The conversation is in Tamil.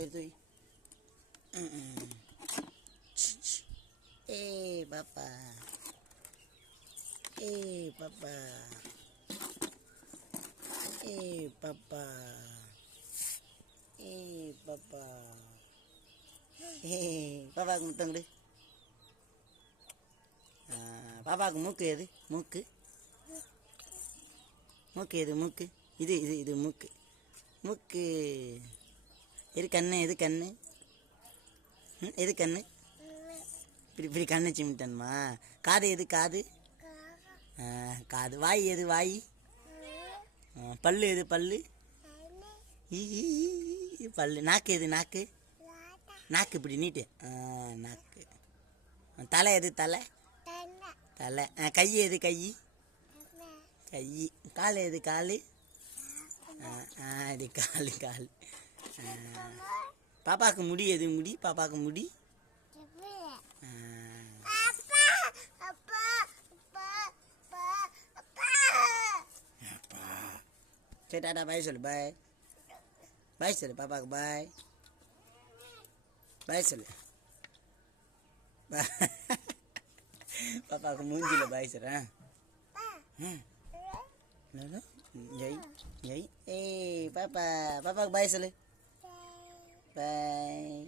எடுத்து வை. ஏய் பாப்பா, ஏய் பாப்பா, ஏய் பாப்பா, ஏய் பாப்பா, ஏய் பாப்பாவுக்கு முத்தம் கொடு. பாப்பாவுக்கு மூக்கு எது? மூக்கு மூக்கு எது? மூக்கு இது இது இது மூக்கு. மூக்கு எது? கண்ணு எது? கண்ணு எது? கண்ணு இப்படி இப்படி கண்ணு சிமிட்டன்மா. காது எது? காது காது. வாய் எது? வாய். பல்லு எது? பல்லு பல்லு. நாக்கு எது? நாக்கு நாக்கு இப்படி நீட்டு. நாக்கு. தலை எது? தலை தலை. கை எது? கை கை. கால் எது? கால் இது கால் கால். பாப்பாவுக்கு முடி எது? முடி. பாப்பாவுக்கு முடி. சரி டாடா பாய் சொல்லு. பாய் பாய் சொல்லு பாப்பாவுக்கு. பாய் பாய் சொல்லு. பாப்பாவுக்கு மூஞ்சில பாய் சொல்கிறேன். ஜெய் ஜெய். ஏய் பாப்பா, பாப்பாவுக்கு பாய் சொல்லு. பாய்.